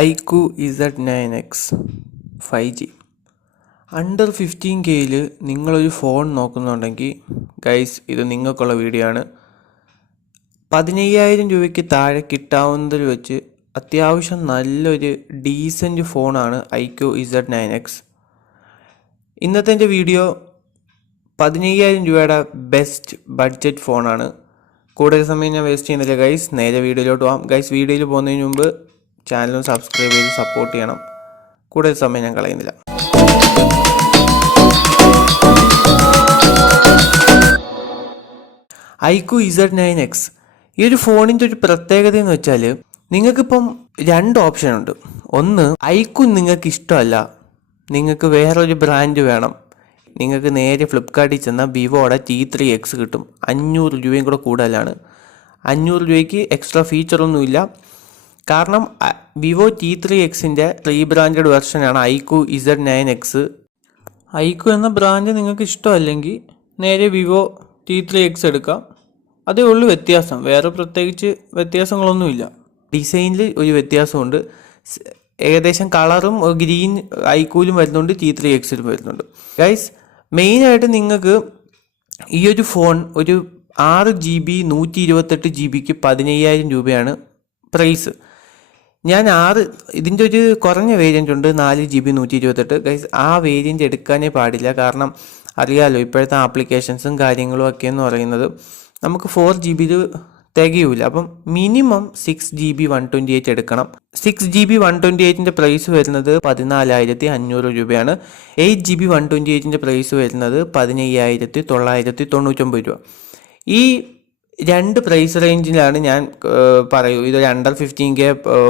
IQ Z9X 5G under 15Kയിൽ നിങ്ങളൊരു phone നോക്കുന്നുണ്ടെങ്കിൽ guys ഇത് നിങ്ങൾക്കുള്ള വീഡിയോ ആണ്. 15,000 രൂപയ്ക്ക് താഴെ കിട്ടാവുന്നതിൽ വെച്ച് അത്യാവശ്യം നല്ലൊരു ഡീസൻറ്റ് ഫോണാണ് ഐക്യു Z9X. ഇന്നത്തെ എൻ്റെ വീഡിയോ 15,000 രൂപയുടെ ബെസ്റ്റ് ബഡ്ജറ്റ് ഫോണാണ്. കൂടുതൽ സമയം ഞാൻ വേസ്റ്റ് ചെയ്യുന്നില്ല ഗൈസ്, നേരെ വീഡിയോയിലോട്ട് പോകാം. ഗൈസ് വീഡിയോയിൽ പോകുന്നതിന് മുമ്പ് ചാനലും സബ്സ്ക്രൈബ് ചെയ്ത് സപ്പോർട്ട് ചെയ്യണം. കൂടുതൽ സമയം ഞാൻ കളയുന്നില്ല. ഐക്യു Z9X ഈ ഒരു ഫോണിൻ്റെ ഒരു പ്രത്യേകത എന്ന് വെച്ചാൽ നിങ്ങൾക്കിപ്പം 2 ഓപ്ഷൻ ഉണ്ട്. ഒന്ന്, ഐക്യു നിങ്ങൾക്ക് ഇഷ്ടമല്ല, നിങ്ങൾക്ക് വേറൊരു ബ്രാൻഡ് വേണം, നിങ്ങൾക്ക് നേരെ ഫ്ലിപ്കാർട്ടിൽ ചെന്നാൽ വിവോയുടെ T3X കിട്ടും. 500 രൂപയും കൂടെ കൂടുതലാണ്. 500 രൂപയ്ക്ക് എക്സ്ട്രാ ഫീച്ചറൊന്നുമില്ല. കാരണം വിവോ T3Xൻ്റെ റീബ്രാൻഡഡ് വെർഷനാണ് ഐക്യു Z9X. ഐക്യു എന്ന ബ്രാൻഡ് നിങ്ങൾക്ക് ഇഷ്ടമല്ലെങ്കിൽ നേരെ വിവോ T3X എടുക്കാം. അതേ ഉള്ളൂ വ്യത്യാസം, വേറെ പ്രത്യേകിച്ച് വ്യത്യാസങ്ങളൊന്നുമില്ല. ഡിസൈനിൽ ഒരു വ്യത്യാസമുണ്ട്. ഏകദേശം കളറും ഗ്രീൻ ഐക്യൂലും വരുന്നുണ്ട്, T3Xലും വരുന്നുണ്ട്. ഗൈസ് മെയിനായിട്ട് നിങ്ങൾക്ക് ഈ ഒരു ഫോൺ ഒരു 6GB 128GB 15,000 രൂപയാണ് പ്രൈസ്. ഞാൻ ഇതിൻ്റെ ഒരു കുറഞ്ഞ വേരിയൻ്റ് ഉണ്ട്, 4GB 128. ഗൈസ് ആ വേരിയൻ്റ് എടുക്കാനേ പാടില്ല. കാരണം അറിയാമല്ലോ ഇപ്പോഴത്തെ ആപ്ലിക്കേഷൻസും കാര്യങ്ങളും ഒക്കെ എന്ന് പറയുന്നത് നമുക്ക് 4GB തികയൂല. അപ്പം മിനിമം 6GB 128 എടുക്കണം. 6GB 128ൻ്റെ പ്രൈസ് വരുന്നത് 14,500 രൂപയാണ്. 8GB 128ൻ്റെ പ്രൈസ് വരുന്നത് 15,999 രൂപ. ഈ 2 പ്രൈസ് റേഞ്ചിലാണ് ഞാൻ പറയൂ ഇതൊരു അണ്ടർ 15K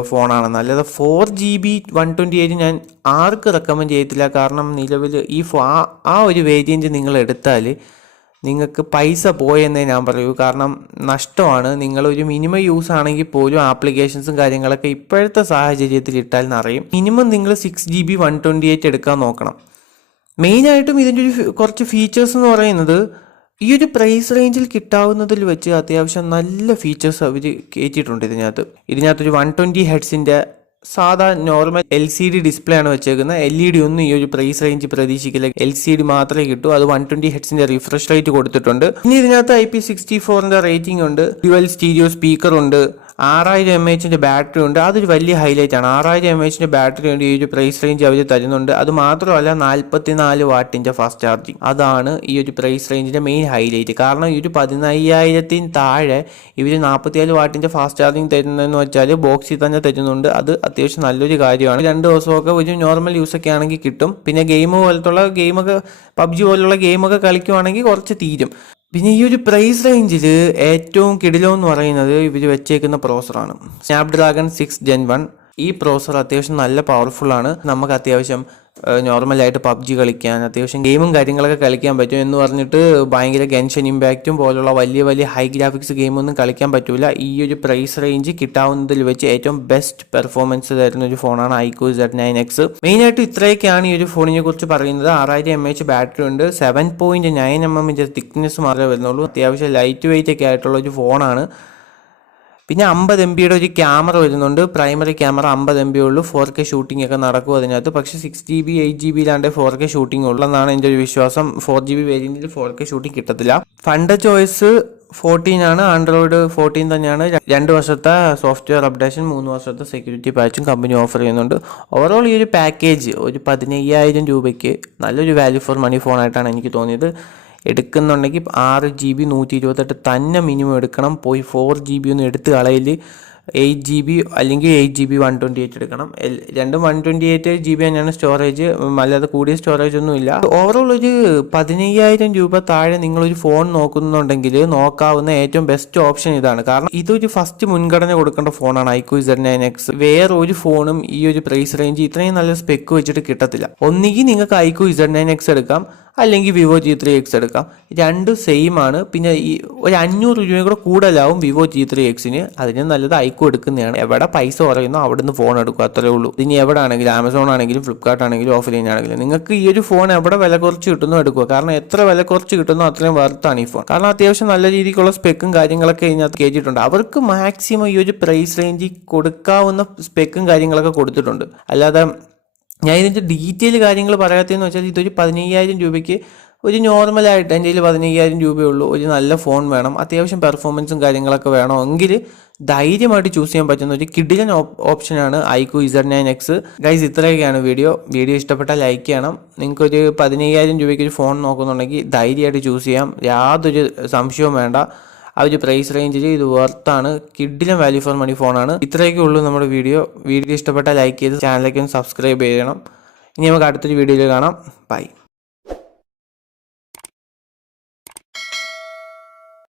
ഫോണാണെന്ന്. അല്ലാതെ 4GB 128 ഞാൻ ആർക്ക് റെക്കമെൻഡ് ചെയ്യത്തില്ല. കാരണം നിലവിൽ ഈ ആ ഒരു വേരിയൻറ്റ് നിങ്ങൾ എടുത്താൽ നിങ്ങൾക്ക് പൈസ പോയെന്നേ ഞാൻ പറയൂ. കാരണം നഷ്ടമാണ്. നിങ്ങളൊരു മിനിമം യൂസ് ആണെങ്കിൽ പോലും ആപ്ലിക്കേഷൻസും കാര്യങ്ങളൊക്കെ ഇപ്പോഴത്തെ സാഹചര്യത്തിൽ ഇട്ടാൽ നിറയും. മിനിമം നിങ്ങൾ 6GB 128 എടുക്കാൻ നോക്കണം. മെയിനായിട്ടും ഇതിൻ്റെ ഒരു കുറച്ച് ഫീച്ചേഴ്സ് എന്ന് പറയുന്നത് ഈ ഒരു പ്രൈസ് റേഞ്ചിൽ കിട്ടാവുന്നതിൽ വെച്ച് അത്യാവശ്യം നല്ല ഫീച്ചേഴ്സ് അവർ കയറ്റിയിട്ടുണ്ട് ഇതിനകത്തൊരു 120 ഹെഡ്സിൻ്റെ സാധാ നോർമൽ LCD ഡിസ്പ്ലേ ആണ് വെച്ചേക്കുന്നത്. LED ഒന്നും ഈ ഒരു പ്രൈസ് റേഞ്ച് പ്രതീക്ഷിക്കില്ല. LCD മാത്രമേ കിട്ടൂ. അത് 120 ഹെഡ്സിൻ്റെ റിഫ്രഷ് റേറ്റ് കൊടുത്തിട്ടുണ്ട്. ഇനി ഇതിനകത്ത് IP64ൻ്റെ റേറ്റിംഗ് ഉണ്ട്. ഡ്യുവൽ സ്റ്റീരിയോ സ്പീക്കർ ഉണ്ട്. 6000 mAh ബാറ്ററി ഉണ്ട്. അതൊരു വലിയ ഹൈലൈറ്റ് ആണ്. 6000 mAh ബാറ്ററി ഉണ്ട് ഈ ഒരു പ്രൈസ് റേഞ്ച് അവർ തരുന്നുണ്ട്. അത് മാത്രമല്ല 44 വാട്ടിൻ്റെ ഫാസ്റ്റ് ചാർജിങ്. അതാണ് ഈ ഒരു പ്രൈസ് റേഞ്ചിൻ്റെ മെയിൻ ഹൈലൈറ്റ്. കാരണം ഈ ഒരു 15,000 താഴെ ഇവർ 44 വാട്ടിൻ്റെ ഫാസ്റ്റ് ചാർജിങ് തരുന്നതെന്ന് വെച്ചാൽ ബോക്സിൽ തന്നെ തരുന്നുണ്ട്. അത് അത്യാവശ്യം നല്ലൊരു കാര്യമാണ്. 2 ദിവസമൊക്കെ ഒരു നോർമൽ യൂസൊക്കെ ആണെങ്കിൽ കിട്ടും. പിന്നെ ഗെയിമൊക്കെ PUBG പോലുള്ള ഗെയിമൊക്കെ കളിക്കുവാണെങ്കിൽ കുറച്ച് തീരും. പിന്നെ ഈ ഒരു പ്രൈസ് റേഞ്ചിൽ ഏറ്റവും കിടിലം എന്ന് പറയുന്നത് ഇവർ വെച്ചേക്കുന്ന പ്രോസറാണ്. Snapdragon 6 Gen 1. ഈ പ്രോസർ അത്യാവശ്യം നല്ല പവർഫുള്ളാണ്. നമുക്ക് അത്യാവശ്യം നോർമലായിട്ട് PUBG കളിക്കാൻ, അത്യാവശ്യം ഗെയിമും കാര്യങ്ങളൊക്കെ കളിക്കാൻ പറ്റും. എന്ന് പറഞ്ഞിട്ട് ഭയങ്കര ഗെൻഷൻ ഇമ്പാക്റ്റും പോലുള്ള വലിയ ഹൈ ഗ്രാഫിക്സ് ഗെയിമൊന്നും കളിക്കാൻ പറ്റില്ല. ഈ ഒരു പ്രൈസ് റേഞ്ച് കിട്ടാവുന്നതിൽ വെച്ച് ഏറ്റവും ബെസ്റ്റ് പെർഫോമൻസ് തരുന്ന ഒരു ഫോണാണ് ഐക്യു Z9X. മെയിനായിട്ട് ഇത്രയൊക്കെയാണ് ഈ ഒരു ഫോണിനെ കുറിച്ച് പറയുന്നത്. 6000 mAh ബാറ്ററി ഉണ്ട്. 7.9mm തിക്നെസ് മാത്രമേ വരുന്നുള്ളൂ. അത്യാവശ്യം ലൈറ്റ് വെയിറ്റ് ഒക്കെ ആയിട്ടുള്ള ഒരു ഫോണാണ്. പിന്നെ 50 MBയുടെ ഒരു ക്യാമറ വരുന്നുണ്ട്. പ്രൈമറി ക്യാമറ 50 MB ഉള്ളൂ. 4K ഷൂട്ടിംഗ് ഒക്കെ നടക്കും അതിനകത്ത്. പക്ഷേ 6GB 8GB 4K ഷൂട്ടിംഗ് ഉള്ളതെന്നാണ് എൻ്റെ ഒരു വിശ്വാസം. 4GB വേരിയൻറ്റിൽ 4K ഷൂട്ടിംഗ് കിട്ടത്തില്ല. ഫണ്ട് ചോയ്സ് 14 ആണ്. ആൻഡ്രോയിഡ് 14 തന്നെയാണ്. 2 വർഷത്തെ സോഫ്റ്റ്വെയർ അപ്ഡേഷൻ, 3 വർഷത്തെ സെക്യൂരിറ്റി പാച്ചും കമ്പനി ഓഫർ ചെയ്യുന്നുണ്ട്. ഓവറോൾ ഈ ഒരു പാക്കേജ് ഒരു 15,000 രൂപയ്ക്ക് നല്ലൊരു വാല്യൂ ഫോർ മണി ഫോണായിട്ടാണ് എനിക്ക് തോന്നിയത്. എടുക്കുന്നുണ്ടെങ്കിൽ 6GB 128 തന്നെ മിനിമം എടുക്കണം. പോയി 4GB ഒന്നും എടുത്ത് കളയിൽ 8GB അല്ലെങ്കിൽ 8GB 128 എടുക്കണം. രണ്ടും 128GB തന്നെയാണ് സ്റ്റോറേജ്. അല്ലാതെ കൂടിയ സ്റ്റോറേജ് ഒന്നുമില്ല. ഓവറോൾ ഒരു 15,000 രൂപ താഴെ നിങ്ങളൊരു ഫോൺ നോക്കുന്നുണ്ടെങ്കിൽ നോക്കാവുന്ന ഏറ്റവും ബെസ്റ്റ് ഓപ്ഷൻ ഇതാണ്. കാരണം ഇതൊരു ഫസ്റ്റ് മുൻഗണന കൊടുക്കേണ്ട ഫോണാണ് ഐക്യു Z9X. വേറെ ഒരു ഫോണും ഈ ഒരു പ്രൈസ് റേഞ്ച് ഇത്രയും നല്ല സ്പെക്ക് വെച്ചിട്ട് കിട്ടത്തില്ല. ഒന്നുകിൽ നിങ്ങൾക്ക് ഐക്യു Z9X എടുക്കാം, അല്ലെങ്കിൽ വിവോ G3X എടുക്കാം. രണ്ടും സെയിം ആണ്. പിന്നെ ഈ ഒരു 500 രൂപയും കൂടെ കൂടുതലാവും വിവോ G3Xന്. അതിന് നല്ലത് ഐക്കോ എടുക്കുന്നതാണ്. എവിടെ പൈസ കുറയുന്നോ അവിടെ നിന്ന് ഫോൺ എടുക്കുക, അത്രേ ഉള്ളൂ. ഇനി എവിടെ ആണെങ്കിലും ആമസോൺ ആണെങ്കിലും ഫ്ലിപ്കാർട്ട് ആണെങ്കിലും ഓഫ്ലൈൻ ആണെങ്കിലും നിങ്ങൾക്ക് ഈ ഒരു ഫോൺ എവിടെ വില കുറച്ച് കിട്ടുന്നോ എടുക്കുക. കാരണം എത്ര വില കുറച്ച് കിട്ടുന്നോ അത്രയും വർത്താണ് ഈ ഫോൺ. കാരണം അത്യാവശ്യം നല്ല രീതിക്കുള്ള സ്പെക്കും കാര്യങ്ങളൊക്കെ ഇതിനകത്ത് കയറ്റിയിട്ടുണ്ട്. അവർക്ക് മാക്സിമം ഈ ഒരു പ്രൈസ് റേഞ്ചിൽ കൊടുക്കാവുന്ന സ്പെക്കും കാര്യങ്ങളൊക്കെ കൊടുത്തിട്ടുണ്ട്. അല്ലാതെ ഞാൻ ഇതിൻ്റെ ഡീറ്റെയിൽ കാര്യങ്ങൾ പറയാത്തതെന്ന് വെച്ചാൽ ഇതൊരു 15,000 രൂപയ്ക്ക് ഒരു നോർമലായിട്ട് എൻ്റെ കയ്യിൽ 15,000 രൂപയേ ഉള്ളൂ. ഒരു നല്ല ഫോൺ വേണം, അത്യാവശ്യം പെർഫോമൻസും കാര്യങ്ങളൊക്കെ വേണമെങ്കിൽ ധൈര്യമായിട്ട് ചൂസ് ചെയ്യാൻ പറ്റുന്ന ഒരു കിഡിലൻ ഓപ്ഷനാണ് ഐക്യു Z9X. ഗൈസ്, ഇത്രയൊക്കെയാണ് വീഡിയോ ഇഷ്ടപ്പെട്ടാൽ ലൈക്ക് ചെയ്യണം. നിങ്ങൾക്കൊരു 15,000 രൂപയ്ക്ക് ഒരു ഫോൺ നോക്കുന്നുണ്ടെങ്കിൽ ധൈര്യമായിട്ട് ചൂസ് ചെയ്യാം, യാതൊരു സംശയവും വേണ്ട. ആ ഒരു പ്രൈസ് റേഞ്ചിൽ ഇത് വർത്താണ്. കിഡിലൻ വാല്യൂ ഫോർ മണി ഫോണാണ്. ഇത്രയൊക്കെ ഉള്ളൂ നമ്മുടെ വീഡിയോ ഇഷ്ടപ്പെട്ടാൽ ലൈക്ക് ചെയ്ത് ചാനലിലേക്ക് ഒന്ന് സബ്സ്ക്രൈബ് ചെയ്യണം. ഇനി നമുക്ക് അടുത്തൊരു വീഡിയോയിൽ കാണാം. ബൈ.